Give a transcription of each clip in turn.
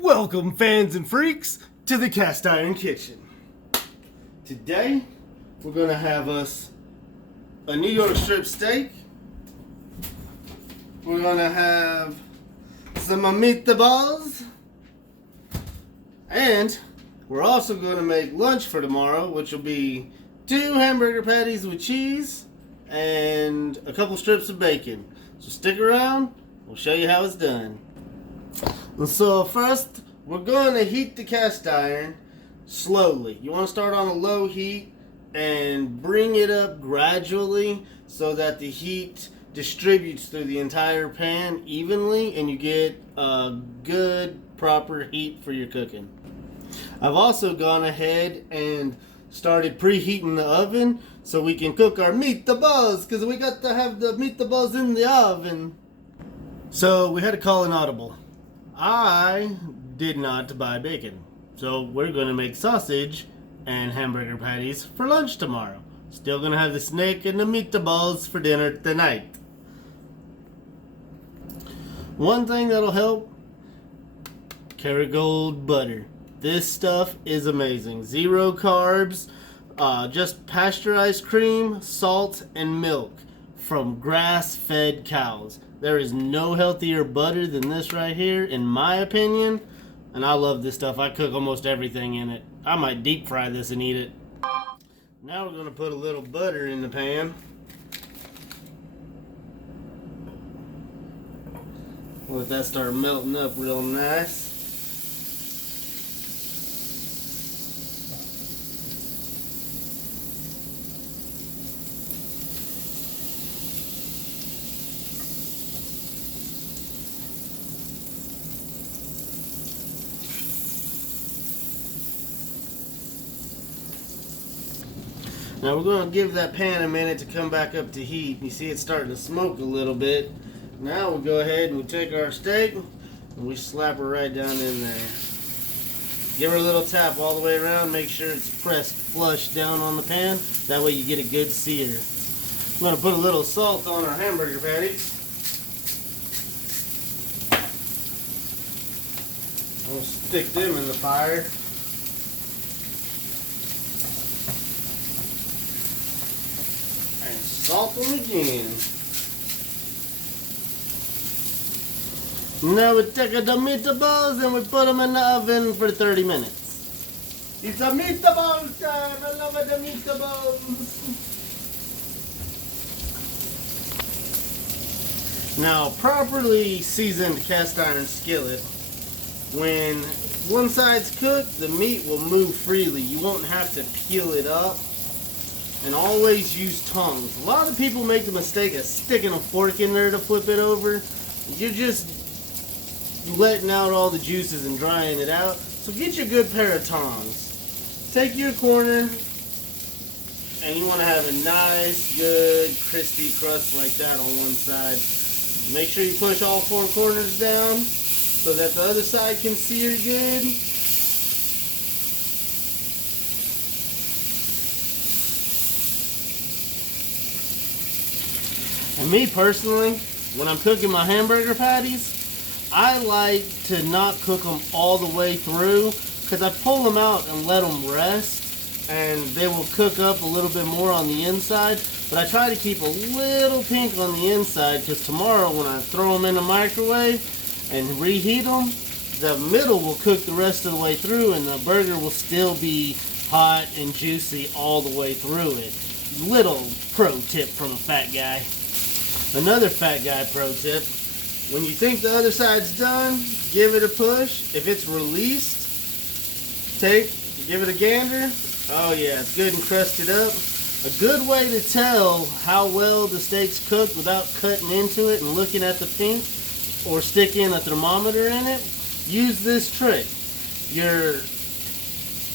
Welcome, fans and freaks, to the Cast Iron Kitchen. Today, we're going to have us a New York strip steak. We're going to have some meatballs. And we're also going to make lunch for tomorrow, which will be 2 hamburger patties with cheese and a couple strips of bacon. So stick around, we'll show you how it's done. So first, we're going to heat the cast iron slowly. You want to start on a low heat and bring it up gradually so that the heat distributes through the entire pan evenly and you get a good, proper heat for your cooking. I've also gone ahead and started preheating the oven so we can cook our meatballs, because we got to have the meatballs in the oven. So we had to call an audible. I did not buy bacon, so we're going to make sausage and hamburger patties for lunch tomorrow. Still going to have the snake and the meatballs for dinner tonight. One thing that'll help, Kerrygold butter. This stuff is amazing. 0 carbs, just pasteurized cream, salt, and milk from grass-fed cows. There is no healthier butter than this right here, in my opinion. And I love this stuff. I cook almost everything in it. I might deep fry this and eat it. Now we're going to put a little butter in the pan. Let that start melting up real nice. Now we're going to give that pan a minute to come back up to heat. You see it's starting to smoke a little bit. Now we'll go ahead and we take our steak and we slap her right down in there. Give her a little tap all the way around. Make sure it's pressed flush down on the pan. That way you get a good sear. I'm going to put a little salt on our hamburger patties. I'll stick them in the fire. Salt them again. Now we take the meatballs and we put them in the oven for 30 minutes. It's a meatball time. I love the meatballs. Now, properly seasoned cast iron skillet, when one side's cooked, the meat will move freely. You won't have to peel it up. And always use tongs. A lot of people make the mistake of sticking a fork in there to flip it over. You're just letting out all the juices and drying it out. So get your good pair of tongs. Take your corner, and you want to have a nice, good, crispy crust like that on one side. Make sure you push all 4 corners down so that the other side can sear good. And me personally, when I'm cooking my hamburger patties, I like to not cook them all the way through, because I pull them out and let them rest and they will cook up a little bit more on the inside. But I try to keep a little pink on the inside, because tomorrow when I throw them in the microwave and reheat them, the middle will cook the rest of the way through and the burger will still be hot and juicy all the way through it. Little pro tip from a fat guy. Another fat guy pro tip: when you think the other side's done, give it a push. If it's released, give it a gander. Oh yeah, it's good and crusted up. A good way to tell how well the steak's cooked without cutting into it and looking at the pink, or sticking a thermometer in it, use this trick. Your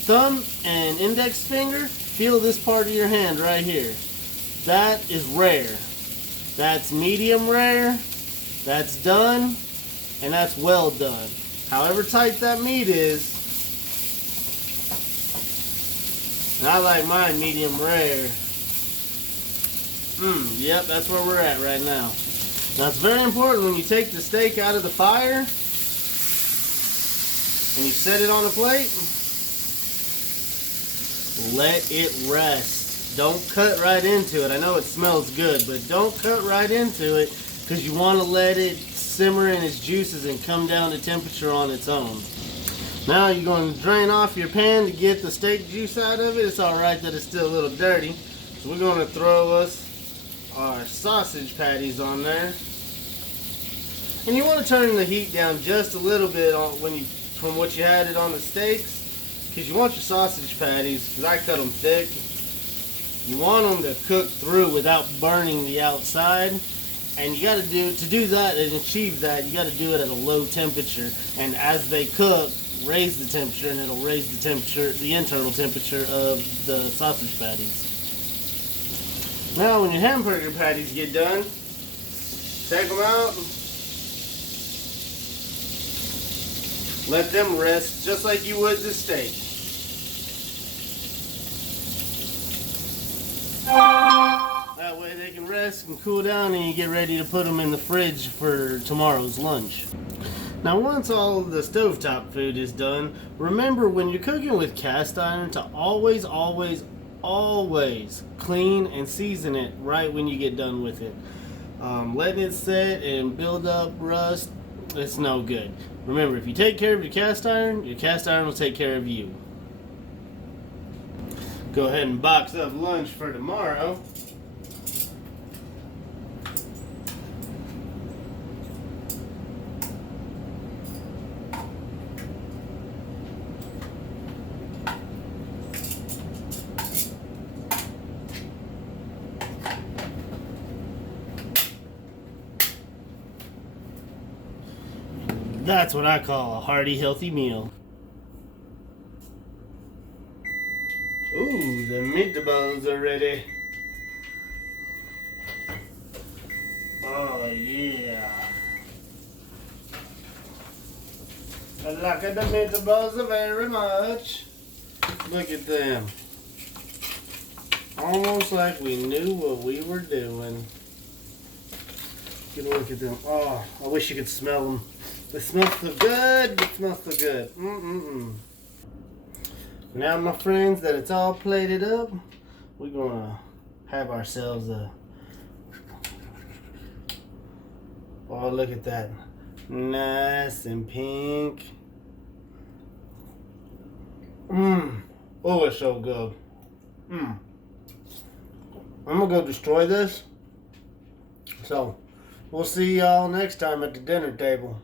thumb and index finger, feel this part of your hand right here. That is rare. That's medium rare, that's done, and that's well done. However tight that meat is, and I like mine medium rare. Yep, that's where we're at right now. Now it's very important when you take the steak out of the fire, and you set it on a plate, let it rest. Don't cut right into it. I know it smells good, but don't cut right into it because you want to let it simmer in its juices and come down to temperature on its own. Now you're going to drain off your pan to get the steak juice out of it. It's alright that it's still a little dirty. So we're going to throw us our sausage patties on there. And you want to turn the heat down just a little bit from what you had it on the steaks, because you want your sausage patties, because I cut them thick, you want them to cook through without burning the outside. And you got to do that and achieve that, you got to do it at a low temperature. And as they cook, raise the temperature, and it'll raise the temperature, the internal temperature of the sausage patties. Now when your hamburger patties get done, take them out, let them rest just like you would the steak. That way they can rest and cool down, and you get ready to put them in the fridge for tomorrow's lunch. Now once all the stovetop food is done, remember when you're cooking with cast iron to always clean and season it right when you get done with it. Letting it set and build up rust, it's no good. Remember, if you take care of your cast iron will take care of you. Go ahead and box up lunch for tomorrow. That's what I call a hearty, healthy meal. Ooh, the meatballs are ready. Oh yeah. I like the meatballs very much. Look at them. Almost like we knew what we were doing. Get a look at them. Oh, I wish you could smell them. They smell so good. They smell so good. Now, my friends, that it's all plated up, we're gonna have ourselves a. Oh, look at that. Nice and pink. Oh, it's so good. I'm gonna go destroy this. So, we'll see y'all next time at the dinner table.